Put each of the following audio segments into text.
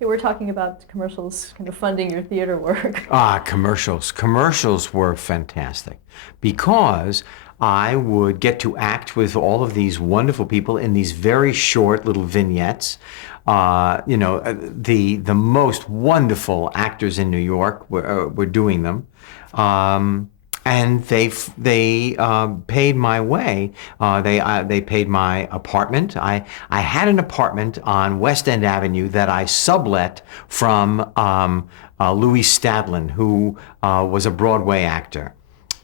Hey, we're talking about commercials kind of funding your theater work. Commercials. Commercials were fantastic because I would get to act with all of these wonderful people in these very short little vignettes. The most wonderful actors in New York were doing them. And they paid my way. They paid my apartment. I had an apartment on West End Avenue that I sublet from Louis Stadlin, who was a Broadway actor.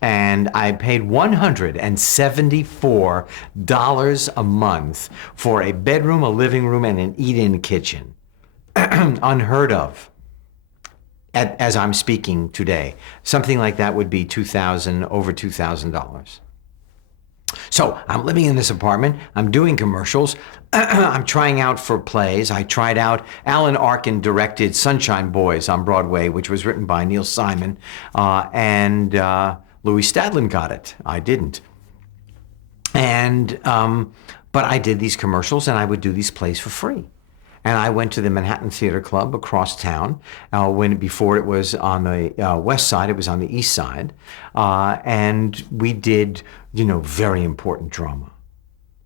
And I paid $174 a month for a bedroom, a living room, and an eat-in kitchen. Unheard of as I'm speaking today. Something like that would be over $2,000. So I'm living in this apartment. I'm doing commercials. I'm trying out for plays. I tried out. Alan Arkin directed Sunshine Boys on Broadway, which was written by Neil Simon, and Louis Stadlin got it. I didn't. And but I did these commercials, and I would do these plays for free. And I went to the Manhattan Theater Club across town. Before it was on the west side, it was on the east side, and we did, very important drama,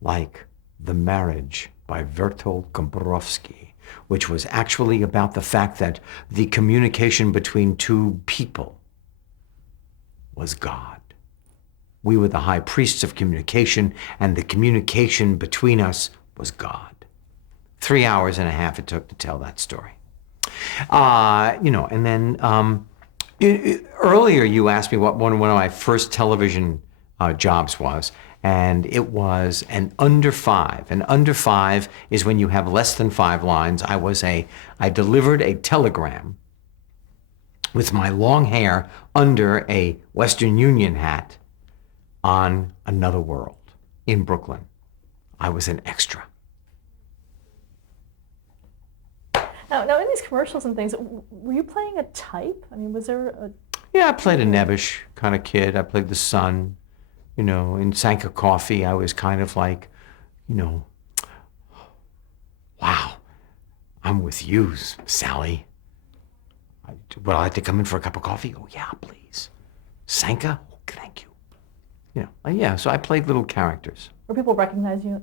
like The Marriage by Bertolt Komorowski, which was actually about the fact that the communication between two people was God. We were the high priests of communication, and the communication between us was God. 3 hours and a half it took to tell that story. And then earlier you asked me what one of my first television jobs was, and it was an under five. An under five is when you have less than 5 lines. I delivered a telegram with my long hair under a Western Union hat on Another World in Brooklyn. I was an extra. Now, in these commercials and things, were you playing a type? I mean, was there a... Yeah, I played a nebbish kind of kid. I played the son. In Sanka Coffee, I was kind of like, wow, I'm with you, Sally. Would I like to come in for a cup of coffee? Oh, yeah, please. Sanka? Oh, thank you. Yeah, so I played little characters. Were people recognizing you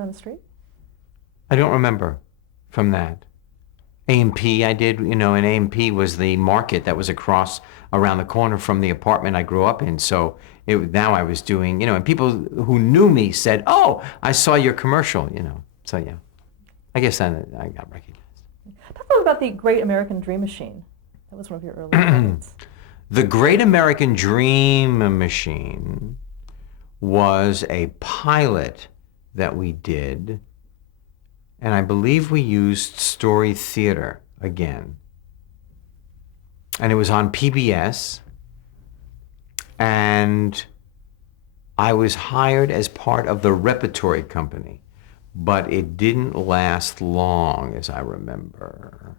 on the street? I don't remember from that. A&P I did, and A&P was the market that was around the corner from the apartment I grew up in. So now I was doing, and people who knew me said, "Oh, I saw your commercial," So yeah, I guess I got recognized. Talk a little about the Great American Dream Machine. That was one of your early projects. The Great American Dream Machine was a pilot that we did. And I believe we used Story Theater again. And it was on PBS. And I was hired as part of the repertory company. But it didn't last long, as I remember.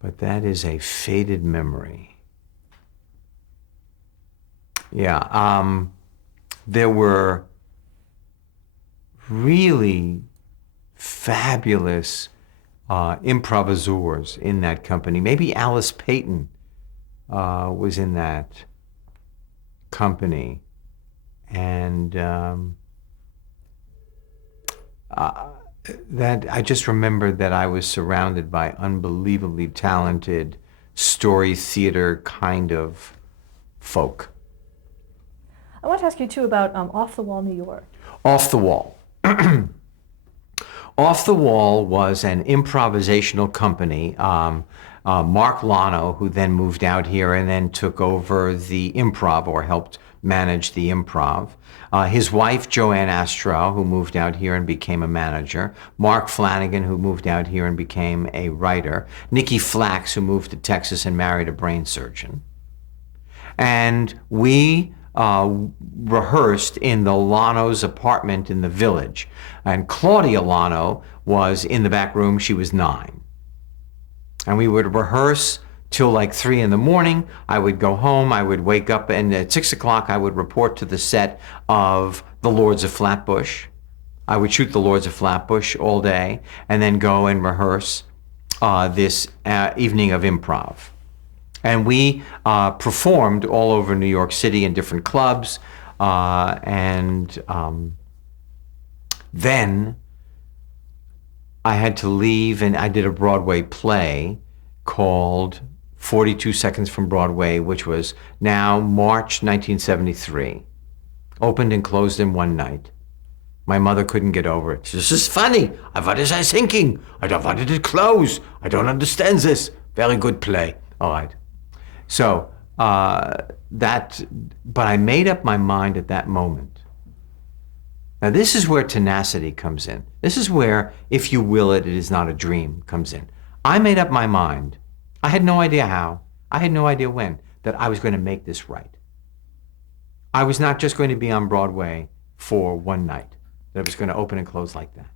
But that is a faded memory. Yeah, there were really fabulous improvisers in that company. Maybe Alice Payton was in that company. And that I just remembered that I was surrounded by unbelievably talented story theater kind of folk. I want to ask you, too, about Off the Wall, New York. Off the Wall. Off the Wall was an improvisational company. Mark Lano, who then moved out here and then took over the improv or helped manage the improv. His wife, Joanne Astrow, who moved out here and became a manager. Mark Flanagan, who moved out here and became a writer. Nikki Flax, who moved to Texas and married a brain surgeon. And we rehearsed in the Lano's apartment in the Village. And Claudia Lano was in the back room. She was 9. And we would rehearse till like 3 a.m. I would go home. I would wake up, and at 6 o'clock I would report to the set of The Lords of Flatbush. I would shoot the Lords of Flatbush all day and then go and rehearse this evening of improv. And we performed all over New York City in different clubs. Then I had to leave, and I did a Broadway play called 42 Seconds from Broadway, which was now March 1973. Opened and closed in one night. My mother couldn't get over it. This is funny. What is I thinking? I don't want it to close. I don't understand this. Very good play. All right. So but I made up my mind at that moment. Now this is where tenacity comes in. This is where, if you will it, it is not a dream comes in. I made up my mind. I had no idea how. I had no idea when, that I was going to make this right. I was not just going to be on Broadway for one night, that it was going to open and close like that.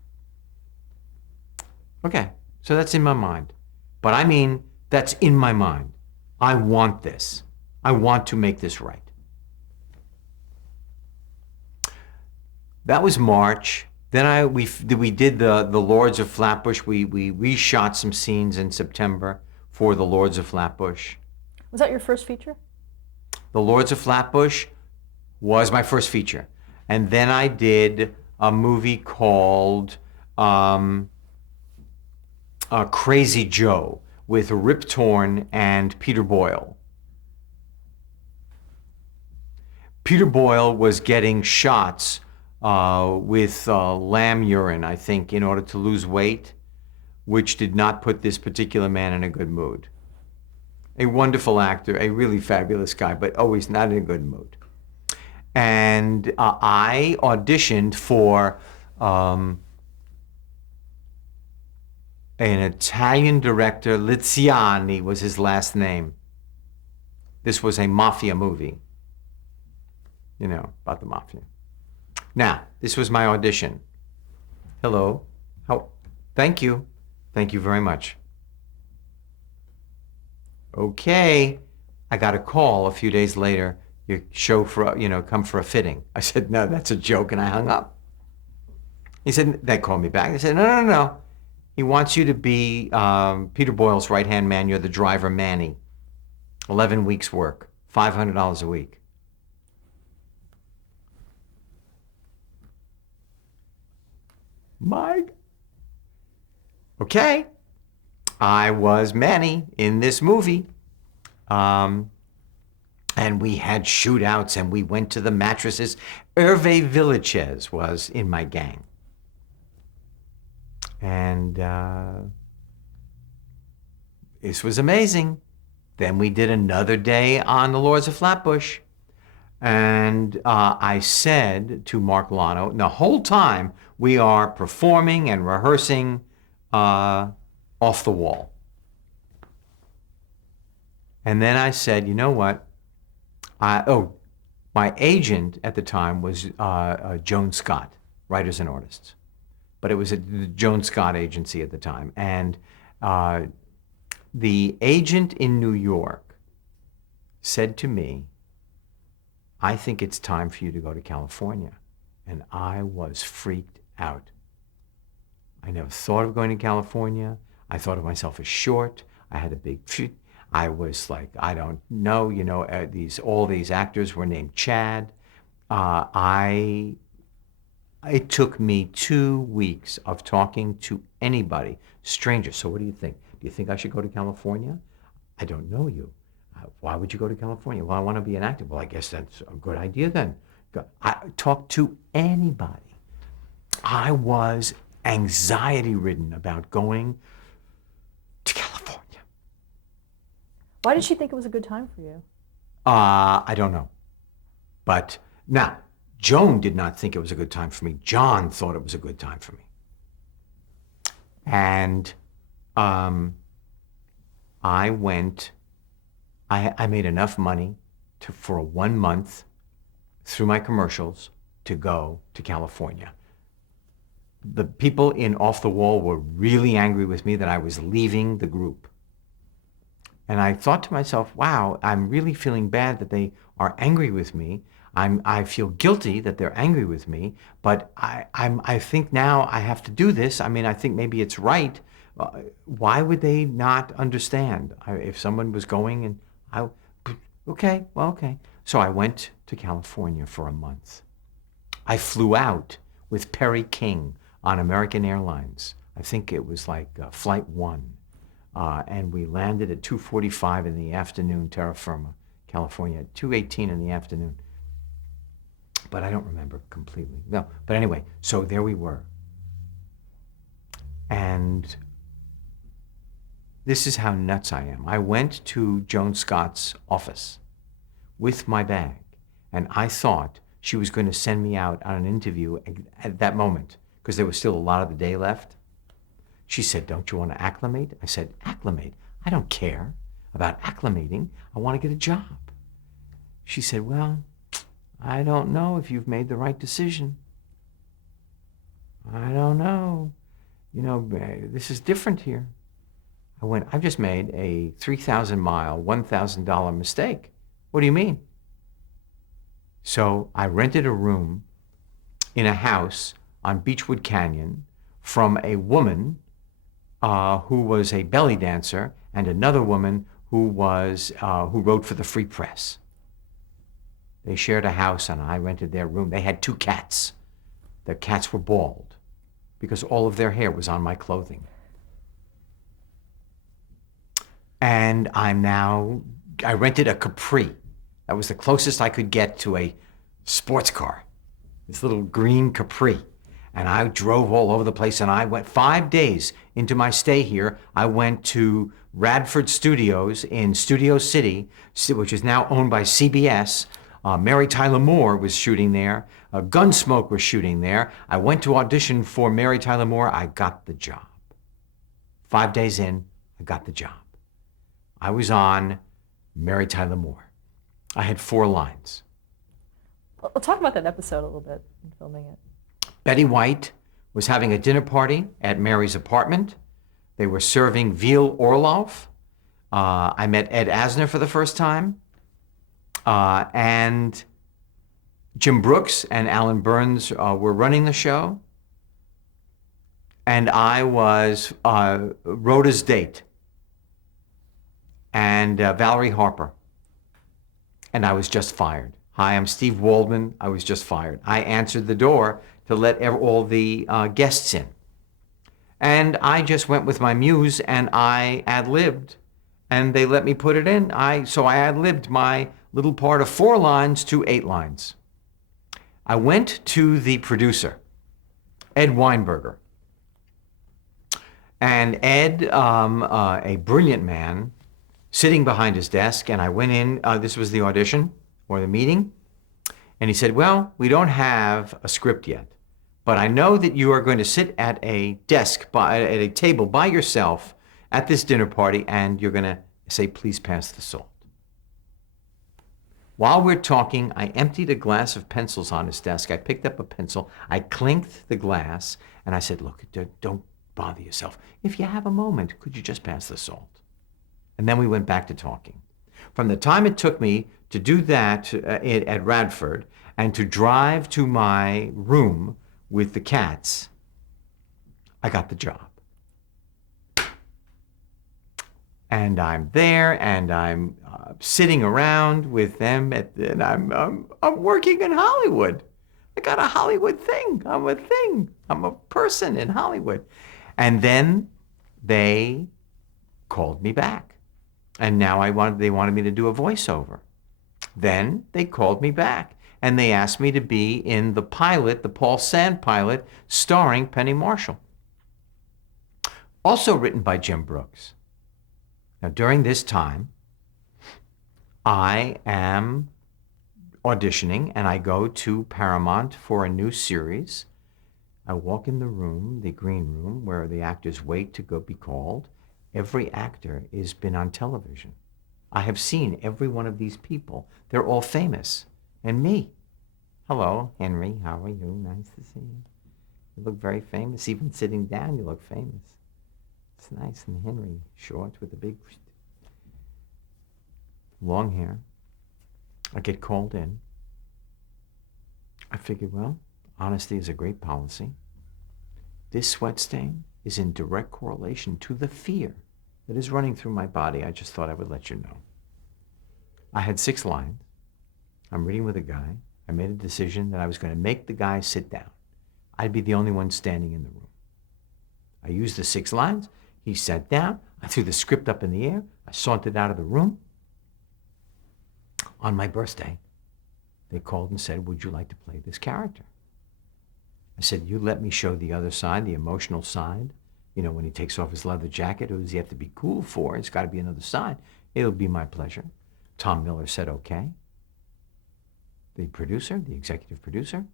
Okay, so that's in my mind. But I mean, that's in my mind. I want this. I want to make this right. That was March. Then we did the Lords of Flatbush. We reshot some scenes in September for the Lords of Flatbush. Was that your first feature? The Lords of Flatbush was my first feature. And then I did a movie called Crazy Joe with Rip Torn and Peter Boyle. Peter Boyle was getting shots with lamb urine, I think, in order to lose weight, which did not put this particular man in a good mood. A wonderful actor, a really fabulous guy, but always not in a good mood. And I auditioned for an Italian director, Liziani was his last name. This was a mafia movie, you know, about the mafia. Now, this was my audition. Hello. Thank you. Thank you very much. Okay. I got a call a few days later. Your show come for a fitting. I said, no, that's a joke, and I hung up. He said, they called me back. They said, no. He wants you to be Peter Boyle's right-hand man. You're the driver, Manny. 11 weeks work, $500 a week. Mike. Okay. I was Manny in this movie. And we had shootouts, and we went to the mattresses. Hervé Villachez was in my gang. And this was amazing. Then we did another day on the Lords of Flatbush. And I said to Mark Lano, the whole time we are performing and rehearsing off the wall. And then I said, you know what? My agent at the time was Joan Scott, Writers and Artists. But it was the Joan Scott agency at the time. And the agent in New York said to me, I think it's time for you to go to California. And I was freaked out. I never thought of going to California. I thought of myself as short. I had a big, I was like, I don't know, all these actors were named Chad. It took me 2 weeks of talking to anybody, strangers. So what do you think? Do you think I should go to California? I don't know you. Why would you go to California? Well, I want to be an actor. Well, I guess that's a good idea then. I talked to anybody. I was anxiety-ridden about going to California. Why did she think it was a good time for you? I don't know. But now, Joan did not think it was a good time for me. John thought it was a good time for me. And I went, I made enough money for 1 month through my commercials to go to California. The people in Off the Wall were really angry with me that I was leaving the group. And I thought to myself, wow, I'm really feeling bad that they are angry with me. I feel guilty that they're angry with me, but I think now I have to do this. I mean, I think maybe it's right. Why would they not understand? If someone was going and I, okay, well, okay. So I went to California for a month. I flew out with Perry King on American Airlines. I think it was like Flight 1. And we landed at 2:45 in the afternoon, terra firma, California, at 2:18 in the afternoon. But I don't remember completely. No, but anyway, so there we were. And this is how nuts I am. I went to Joan Scott's office with my bag, and I thought she was going to send me out on an interview at that moment, because there was still a lot of the day left. She said, "Don't you want to acclimate?" I said, "Acclimate? I don't care about acclimating. I want to get a job." She said, "Well, I don't know if you've made the right decision. I don't know. You know, this is different here." I went, "I've just made a 3,000-mile, $1,000 mistake. What do you mean?" So I rented a room in a house on Beechwood Canyon from a woman who was a belly dancer and another woman who wrote for the Free Press. They shared a house, and I rented their room. They had 2 cats. The cats were bald because all of their hair was on my clothing. And I rented a Capri. That was the closest I could get to a sports car, this little green Capri. And I drove all over the place, and I went 5 days into my stay here. I went to Radford Studios in Studio City, which is now owned by CBS. Mary Tyler Moore was shooting there. Gunsmoke was shooting there. I went to audition for Mary Tyler Moore. I got the job. 5 days in, I got the job. I was on Mary Tyler Moore. I had 4 lines. We'll talk about that episode a little bit in filming it. Betty White was having a dinner party at Mary's apartment. They were serving veal orloff. I met Ed Asner for the first time. And Jim Brooks and Alan Burns were running the show. And I was Rhoda's date. And Valerie Harper. And I was just fired. "Hi, I'm Steve Waldman. I was just fired." I answered the door to let all the guests in. And I just went with my muse, and I ad-libbed, and they let me put it in. So I ad-libbed my little part of 4 lines to 8 lines. I went to the producer, Ed Weinberger. And Ed, a brilliant man, sitting behind his desk, and I went in, this was the audition, or the meeting, and he said, "Well, we don't have a script yet, but I know that you are going to sit at a desk, at a table by yourself at this dinner party, and you're going to say, 'Please pass the salt.'" While we're talking, I emptied a glass of pencils on his desk. I picked up a pencil, I clinked the glass, and I said, "Look, don't bother yourself. If you have a moment, could you just pass the salt?" And then we went back to talking. From the time it took me to do that at Radford and to drive to my room with the cats, I got the job. And I'm there, and I'm sitting around with them, and I'm working in Hollywood. I got a Hollywood thing. I'm a thing. I'm a person in Hollywood. And then they called me back. And now they wanted me to do a voiceover. Then they called me back, and they asked me to be in the pilot, the Paul Sand pilot, starring Penny Marshall. Also written by Jim Brooks. Now, during this time, I am auditioning, and I go to Paramount for a new series. I walk in the room, the green room, where the actors wait to go be called. Every actor has been on television. I have seen every one of these people. They're all famous. And me. "Hello, Henry. How are you? Nice to see you. You look very famous. Even sitting down, you look famous. It's nice." And Henry, short with a big long hair. I get called in. I figured, well, honesty is a great policy. This sweat stain is in direct correlation to the fear that is running through my body. I just thought I would let you know. I had 6 lines. I'm reading with a guy. I made a decision that I was going to make the guy sit down. I'd be the only one standing in the room. I used the 6 lines. He sat down. I threw the script up in the air. I sauntered out of the room. On my birthday, they called and said, would you like to play this character? I said, you let me show the other side, the emotional side. You know, when he takes off his leather jacket, who does he have to be cool for? It's got to be another side. It'll be my pleasure. Tom Miller said, okay. The producer, the executive producer.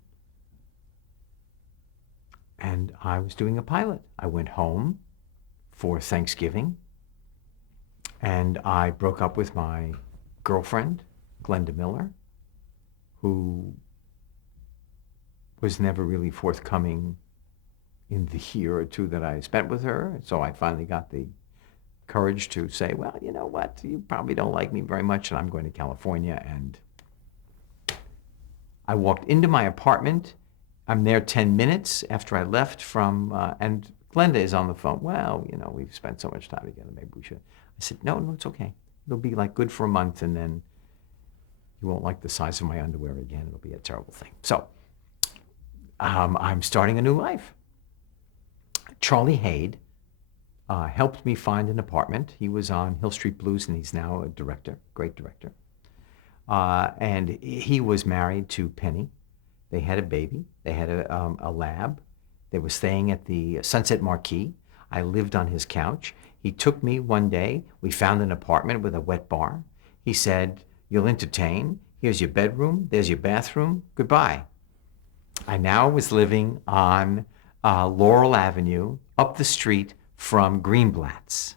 And I was doing a pilot. I went home for Thanksgiving, and I broke up with my girlfriend, Glenda Miller, who was never really forthcoming in the year or 2 that I spent with her. So I finally got the courage to say, well, you know what, you probably don't like me very much, and I'm going to California. And I walked into my apartment. I'm there 10 minutes after I left from, and Glenda is on the phone. Well, you know, we've spent so much time together, maybe we should. I said, no, it's okay. It'll be like good for a month, and then you won't like the size of my underwear again. It'll be a terrible thing. So I'm starting a new life. Charlie Haid helped me find an apartment. He was on Hill Street Blues, and he's now a director, great director. And he was married to Penny. They had a baby. They had a lab. They were staying at the Sunset Marquis. I lived on his couch. He took me one day. We found an apartment with a wet bar. He said, you'll entertain. Here's your bedroom. There's your bathroom. Goodbye. I now was living on Laurel Avenue, up the street from Greenblatt's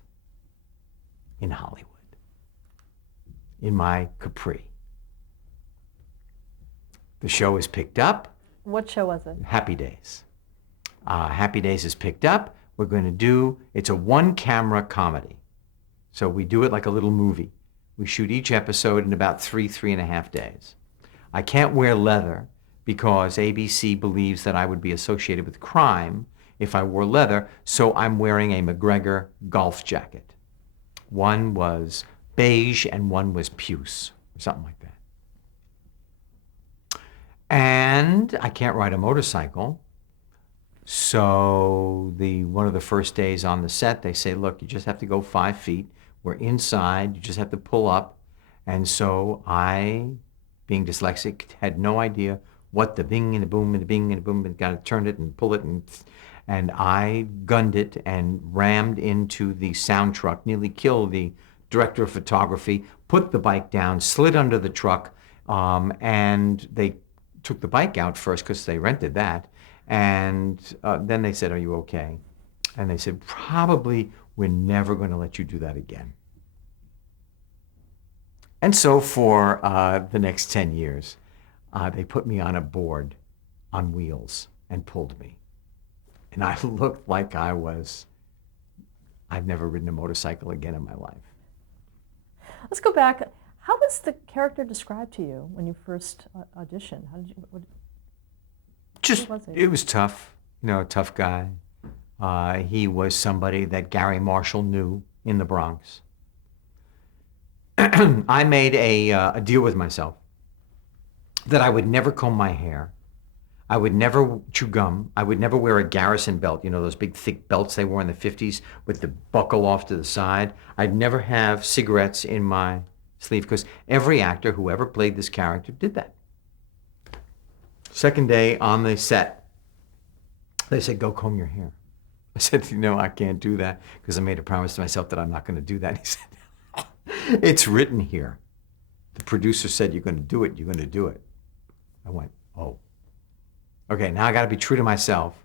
in Hollywood, in my Capri. The show is picked up. What show was it? Happy Days. Happy Days is picked up. We're going to do, it's a 1-camera comedy. So we do it like a little movie. We shoot each episode in about 3.5 days. I can't wear leather because ABC believes that I would be associated with crime if I wore leather, so I'm wearing a McGregor golf jacket. One was beige and one was puce, or something like that. And I can't ride a motorcycle. So one of the first days on the set, they say, look, you just have to go 5 feet. We're inside. You just have to pull up. And so I, being dyslexic, had no idea what the bing and the boom and the bing and the boom, and got to turn it and pull it. And I gunned it and rammed into the sound truck, nearly killed the director of photography, put the bike down, slid under the truck, and they took the bike out first because they rented that. And then they said, are you okay? And they said, probably we're never going to let you do that again. And so for the next 10 years, they put me on a board on wheels and pulled me. And I looked like I've never ridden a motorcycle again in my life. Let's go back. How was the character described to you when you first auditioned? How did you? It was tough. You know, a tough guy. He was somebody that Gary Marshall knew in the Bronx. I made a deal with myself that I would never comb my hair. I would never chew gum. I would never wear a Garrison belt, you know, those big thick belts they wore in the 50s with the buckle off to the side. I'd never have cigarettes in my sleeve because every actor who ever played this character did that. Second day on the set, they said, go comb your hair. I said, no, I can't do that because I made a promise to myself that I'm not going to do that. He said, it's written here. The producer said, you're going to do it, you're going to do it. I went, oh. Okay, now I got to be true to myself,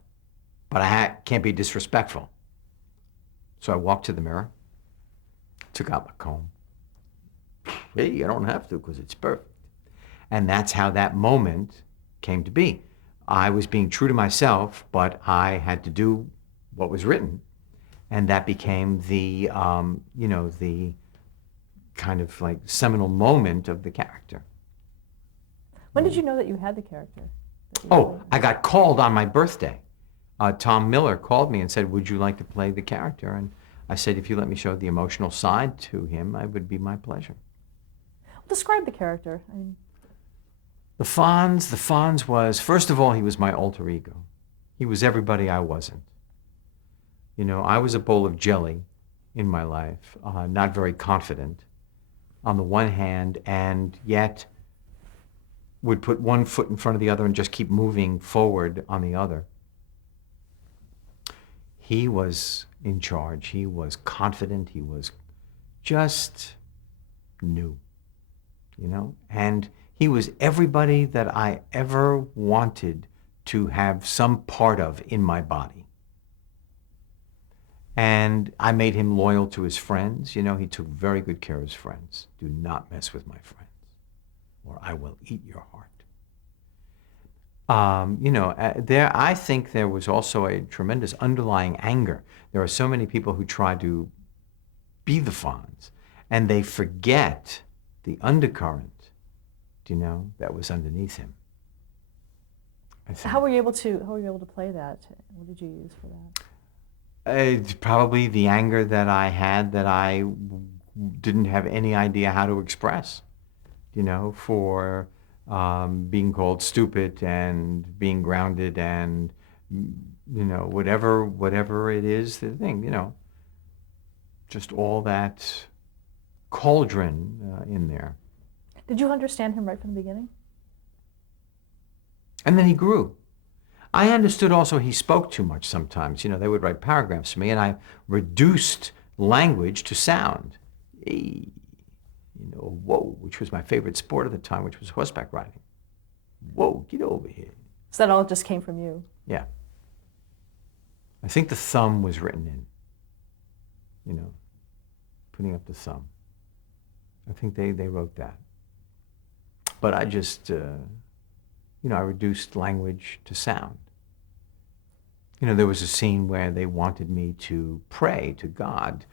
but I can't be disrespectful. So I walked to the mirror, took out my comb. Hey, I don't have to because it's perfect. And that's how that moment came to be. I was being true to myself, but I had to do what was written. And that became the, the kind of like seminal moment of the character. When did you know that you had the character? Oh, I got called on my birthday. Tom Miller called me and said, would you like to play the character? And I said, if you let me show the emotional side to him, it would be my pleasure. Describe the character. I mean, The Fonz was, first of all, he was my alter ego. He was everybody I wasn't. You know, I was a bowl of jelly in my life, not very confident on the one hand, and yet would put one foot in front of the other and just keep moving forward on the other. He was in charge. He was confident. He was just new, you know? And he was everybody that I ever wanted to have some part of in my body. And I made him loyal to his friends. You know, he took very good care of his friends. Do not mess with my friends, or I will eat your heart. You know, I think there was also a tremendous underlying anger. There are so many people who try to be the Fonz, and they forget the undercurrent, you know, that was underneath him. how were you able to play that? What did you use for that? Probably the anger that I had that I didn't have any idea how to express, you know, for being called stupid and being grounded and, you know, whatever it is, the thing, you know, just all that cauldron in there. Did you understand him right from the beginning? And then he grew. I understood also he spoke too much sometimes. You know, they would write paragraphs for me, and I reduced language to sound. Hey, you know, whoa, which was my favorite sport at the time, which was horseback riding. Whoa, get over here. So that all just came from you? Yeah. I think the thumb was written in, you know, putting up the thumb. I think they wrote that. But I just, you know, I reduced language to sound. You know, there was a scene where they wanted me to pray to God,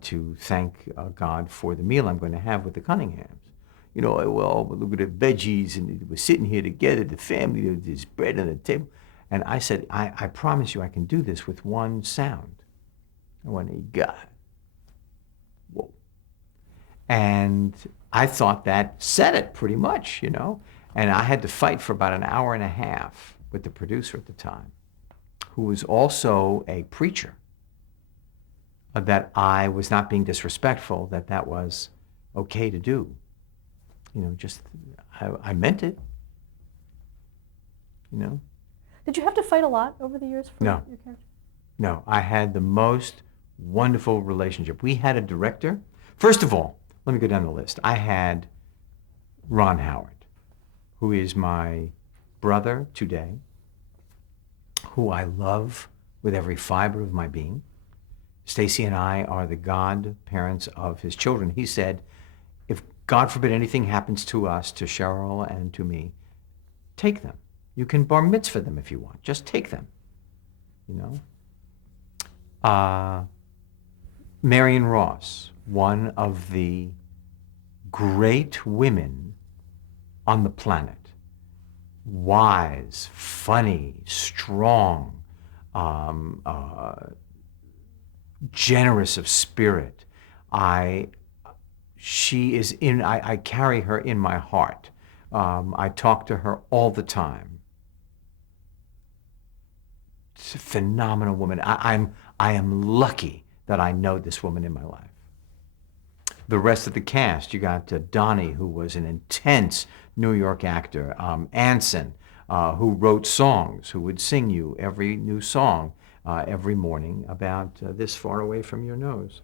to thank God for the meal I'm going to have with the Cunninghams. You know, well, look at the veggies, and we're sitting here together, the family, there's bread on the table. And I said, I promise you I can do this with one sound. I went, hey, God. Whoa. And I thought that said it pretty much, you know. And I had to fight for about an hour and a half with the producer at the time, who was also a preacher, that I was not being disrespectful, that was okay to do. You know, just, I meant it, you know. Did you have to fight a lot over the years for No. your character? No, I had the most wonderful relationship. We had a director. First of all, let me go down the list. I had Ron Howard, who is my brother today, who I love with every fiber of my being. Stacy and I are the godparents of his children. He said, if God forbid anything happens to us, to Cheryl and to me, take them. You can bar mitzvah them if you want. Just take them, you know. Marion Ross, one of the great women on the planet. Wise, funny, strong, generous of spirit. I carry her in my heart. I talk to her all the time. She's a phenomenal woman. I am lucky that I know this woman in my life. The rest of the cast, you got Donnie, who was an intense New York actor, Anson, who wrote songs, who would sing you every new song every morning about this far away from your nose.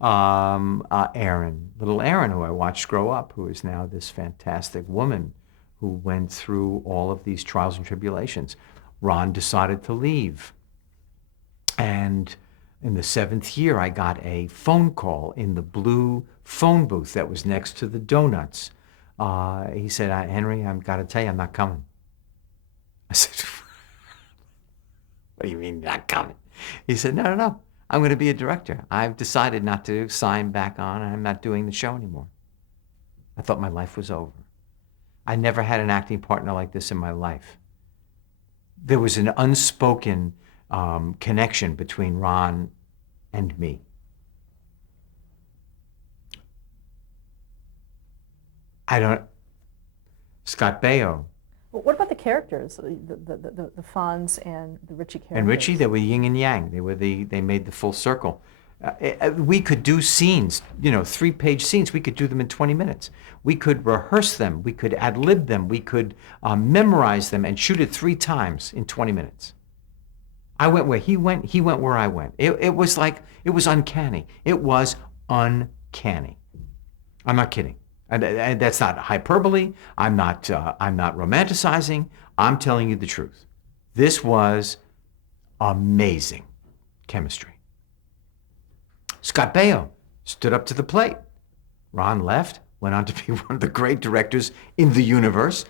Erin, little Erin, who I watched grow up, who is now this fantastic woman who went through all of these trials and tribulations. Ron decided to leave. And in the 7th year, I got a phone call in the blue phone booth that was next to the donuts. He said, Henry, I've got to tell you, I'm not coming. I said, what do you mean not coming? He said, no. I'm going to be a director. I've decided not to sign back on. I'm not doing the show anymore. I thought my life was over. I never had an acting partner like this in my life. there was an unspoken connection between Ron and me. Scott Baio Well, what about the characters, the Fonz and the Richie characters? and Richie, they were yin and yang. They made the full circle. We could do scenes, 3-page scenes. We could do them in 20 minutes. We could rehearse them. We could ad-lib them. We could memorize them and shoot it 3 times in 20 minutes. I went where he went where I went. It was uncanny. It was uncanny. I'm not kidding. And that's not hyperbole. I'm not romanticizing. I'm telling you the truth. This was amazing chemistry. Scott Baio stood up to the plate. Ron left, went on to be one of the great directors in the universe.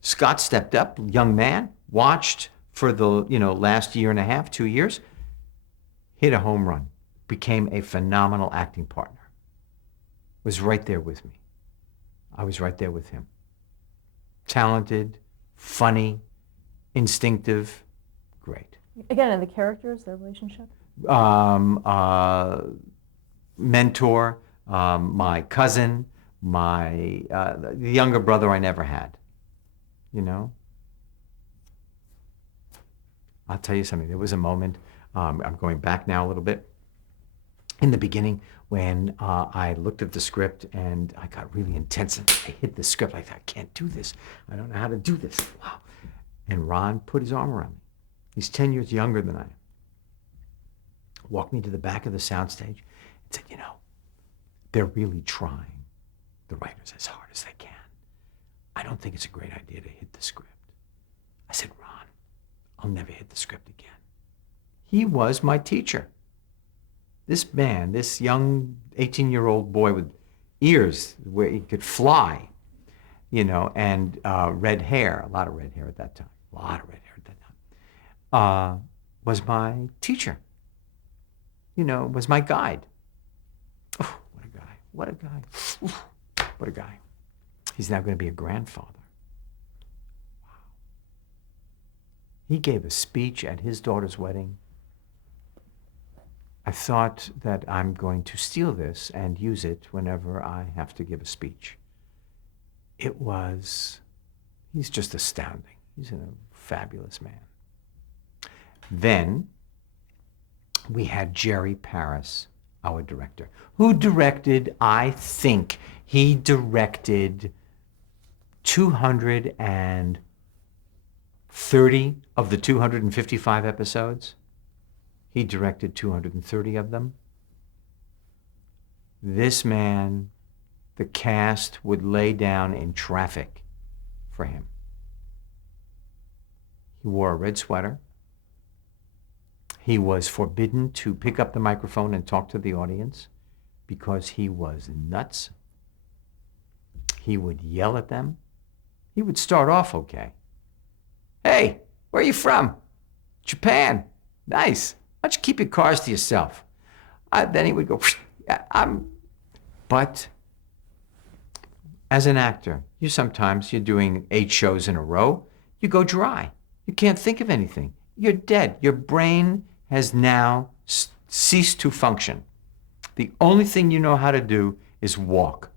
Scott stepped up, young man, watched for the last year and a half, 2 years, hit a home run, became a phenomenal acting partner. Was right there with me. I was right there with him. Talented, funny, instinctive, great. Again, and the characters, their relationship? Mentor, my cousin, the younger brother I never had. I'll tell you something. There was a moment, I'm going back now a little bit, in the beginning when I looked at the script and I got really intense and I hit the script. I thought, I can't do this. I don't know how to do this. Wow. And Ron put his arm around me. He's 10 years younger than I am. Walked me to the back of the soundstage and said, they're really trying, the writers, as hard as they can. I don't think it's a great idea to hit the script. I said, Ron, I'll never hit the script again. He was my teacher. This man, this young 18-year-old boy with ears where he could fly, and red hair, a lot of red hair at that time, was my teacher. Was my guide. Oh, what a guy. He's now going to be a grandfather. Wow. He gave a speech at his daughter's wedding. I thought that I'm going to steal this and use it whenever I have to give a speech. He's just astounding. He's a fabulous man. Then we had Jerry Paris, our director, who directed, I think, he directed 230 of the 255 episodes. He directed 230 of them. This man, the cast would lay down in traffic for him. He wore a red sweater. He was forbidden to pick up the microphone and talk to the audience because he was nuts. He would yell at them. He would start off okay. Hey, where are you from? Japan. Nice. Why don't you keep your cars to yourself? Then he would go, But as an actor, you're doing 8 shows in a row, you go dry. You can't think of anything. You're dead. Your brain has now ceased to function. The only thing you know how to do is walk.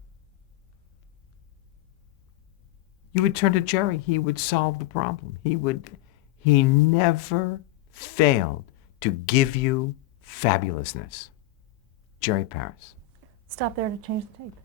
You would turn to Jerry. He would solve the problem. He never failed to give you fabulousness. Jerry Paris. Stop there to change the tape.